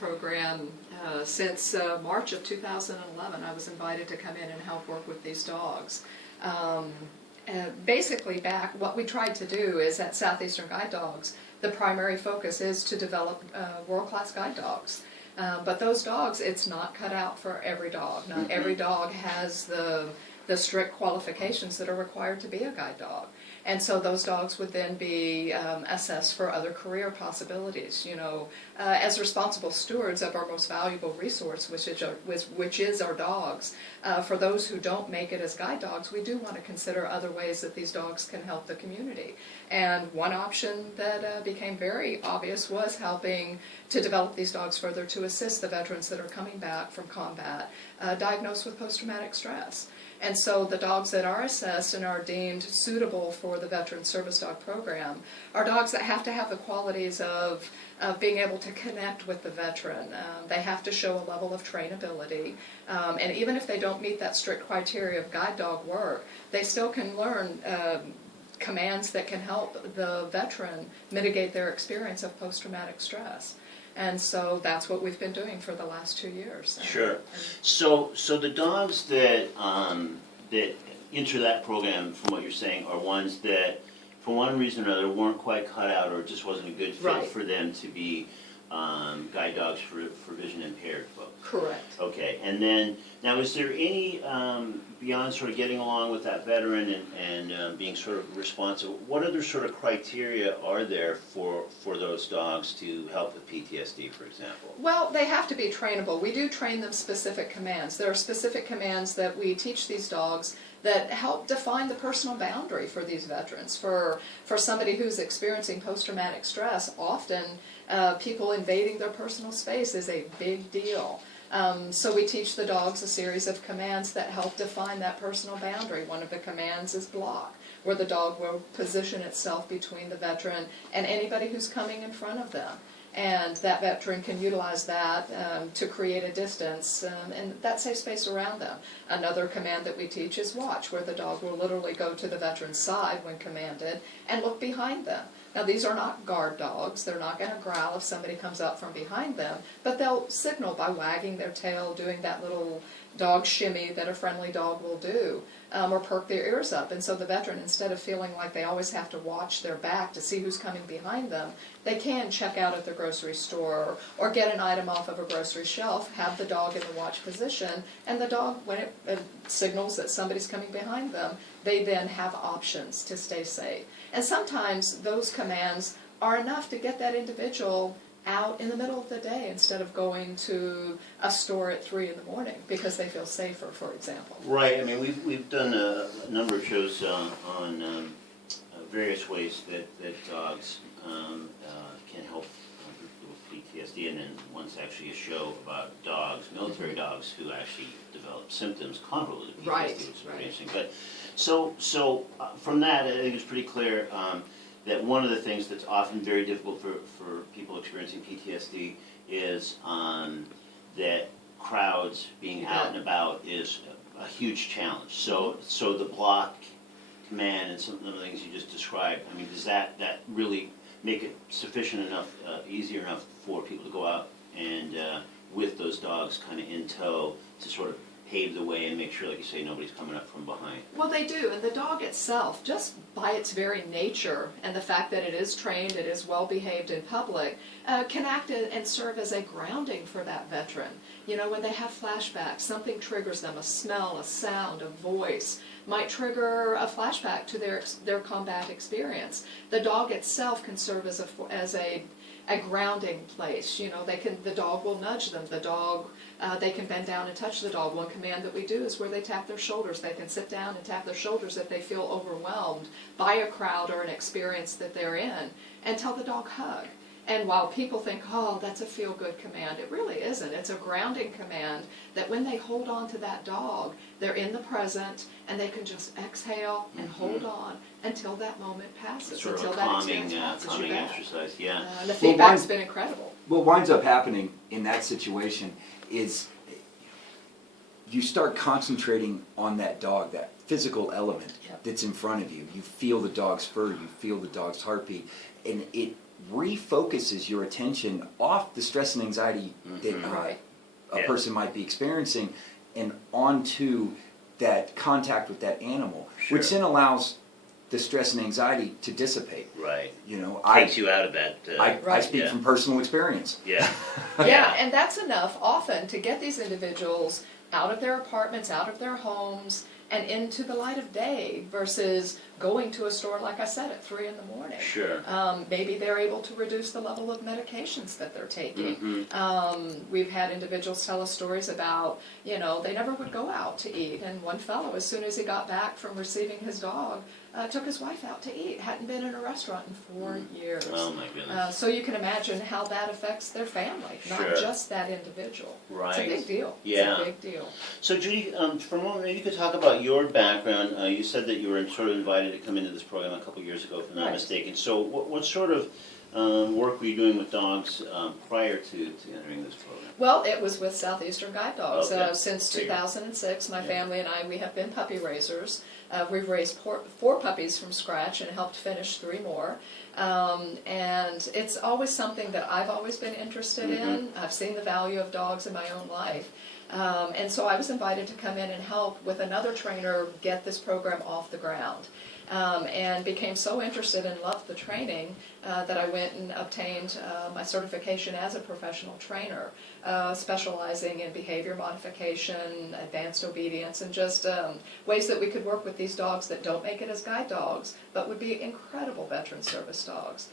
program since March of 2011. I was invited to come in and help work with these dogs. Basically, what we tried to do is at Southeastern Guide Dogs, the primary focus is to develop world-class guide dogs. But those dogs, it's not cut out for every dog. Not every dog has the strict qualifications that are required to be a guide dog. And so those dogs would then be assessed for other career possibilities, you know, as responsible stewards of our most valuable resource, which is our dogs. For those who don't make it as guide dogs, we do want to consider other ways that these dogs can help the community. And one option that became very obvious was helping to develop these dogs further to assist the veterans that are coming back from combat diagnosed with post-traumatic stress. And so the dogs that are assessed and are deemed suitable for the Veteran Service Dog Program are dogs that have to have the qualities of being able to connect with the veteran. They have to show a level of trainability. And even if they don't meet that strict criteria of guide dog work, they still can learn commands that can help the veteran mitigate their experience of post-traumatic stress. And so that's what we've been doing for the last 2 years. Sure. So the dogs that that enter that program, from what you're saying, are ones that, for one reason or another, weren't quite cut out, or it just wasn't a good fit for them to be guide dogs for vision impaired folks. Correct. Okay. And then now, is there any beyond sort of getting along with that veteran and being sort of responsive? What other sort of criteria are there for those dogs to help with PTSD, for example? Well, they have to be trainable. We do train them specific commands. There are specific commands that we teach these dogs that help define the personal boundary for these veterans. For somebody who's experiencing post-traumatic stress, often people invading their personal space is a big deal. So we teach the dogs a series of commands that help define that personal boundary. One of the commands is block, where the dog will position itself between the veteran and anybody who's coming in front of them. And that veteran can utilize that to create a distance and that safe space around them. Another command that we teach is watch, where the dog will literally go to the veteran's side when commanded and look behind them. Now, these are not guard dogs. They're not going to growl if somebody comes up from behind them, but they'll signal by wagging their tail, doing that little dog shimmy that a friendly dog will do, or perk their ears up. And so the veteran, instead of feeling like they always have to watch their back to see who's coming behind them, they can check out at the grocery store or get an item off of a grocery shelf, have the dog in the watch position, and the dog, when it signals that somebody's coming behind them, they then have options to stay safe. And sometimes those commands are enough to get that individual out in the middle of the day instead of going to a store at 3 in the morning because they feel safer, for example. Right. I mean, we've done a number of shows on various ways that dogs can help with PTSD, and then once actually a show about dogs, military dogs, who actually develop symptoms comparable to PTSD, which is pretty interesting. But so from that, I think it's pretty clear that one of the things that's often very difficult for people experiencing PTSD is that crowds being out and about is a huge challenge. So the block command and some of the things you just described, I mean, does that really make it sufficient enough, easier enough for people to go out and with those dogs kind of in tow to sort of pave the way and make sure, like you say, nobody's coming up from behind? Well, they do, and the dog itself, just by its very nature and the fact that it is trained, it is well behaved in public, can act and serve as a grounding for that veteran. You know, when they have flashbacks, something triggers them, a smell, a sound, a voice, might trigger a flashback to their combat experience. The dog itself can serve as a grounding place. You know, the dog will nudge them. The dog, they can bend down and touch the dog. One command that we do is where they tap their shoulders. They can sit down and tap their shoulders if they feel overwhelmed by a crowd or an experience that they're in, and tell the dog hug. And while people think, oh, that's a feel-good command, it really isn't. It's a grounding command that when they hold on to that dog, they're in the present, and they can just exhale and hold on until that moment passes, sort until of a that calming, experience passes. calming exercise, yeah. The feedback's been incredible. What winds up happening in that situation is you start concentrating on that dog, that physical element that's in front of you. You feel the dog's fur, you feel the dog's heartbeat, and it refocuses your attention off the stress and anxiety that Right. a Yeah. person might be experiencing and onto that contact with that animal, which Sure. then allows the stress and anxiety to dissipate. Right. You know, Takes you out of that. I Right. speak Yeah. from personal experience. Yeah. Yeah, and that's enough often to get these individuals out of their apartments, out of their homes, and into the light of day versus going to a store, like I said, at 3 in the morning. Sure. Maybe they're able to reduce the level of medications that they're taking. Mhm. We've had individuals tell us stories about, you know, they never would go out to eat, and one fellow, as soon as he got back from receiving his dog, took his wife out to eat. Hadn't been in a restaurant in 4 years. Oh my goodness. So you can imagine how that affects their family, not Sure. just that individual. Right. It's a big deal. Yeah. It's a big deal. So Judy, for a moment, maybe you could talk about your background. You said that you were sort of invited to come into this program a couple years ago, if I'm not Right. mistaken. So what sort of work were you doing with dogs prior to entering this program? Well, it was with Southeastern Guide Dogs. Okay. Since Figured. 2006, my Yeah. family and I, we have been puppy raisers. We've raised 4 puppies from scratch and helped finish 3 more. And it's always something that I've always been interested in. I've seen the value of dogs in my own life. And so I was invited to come in and help with another trainer get this program off the ground. And became so interested and loved the training that I went and obtained my certification as a professional trainer, specializing in behavior modification, advanced obedience, and just ways that we could work with these dogs that don't make it as guide dogs, but would be incredible veteran service dogs.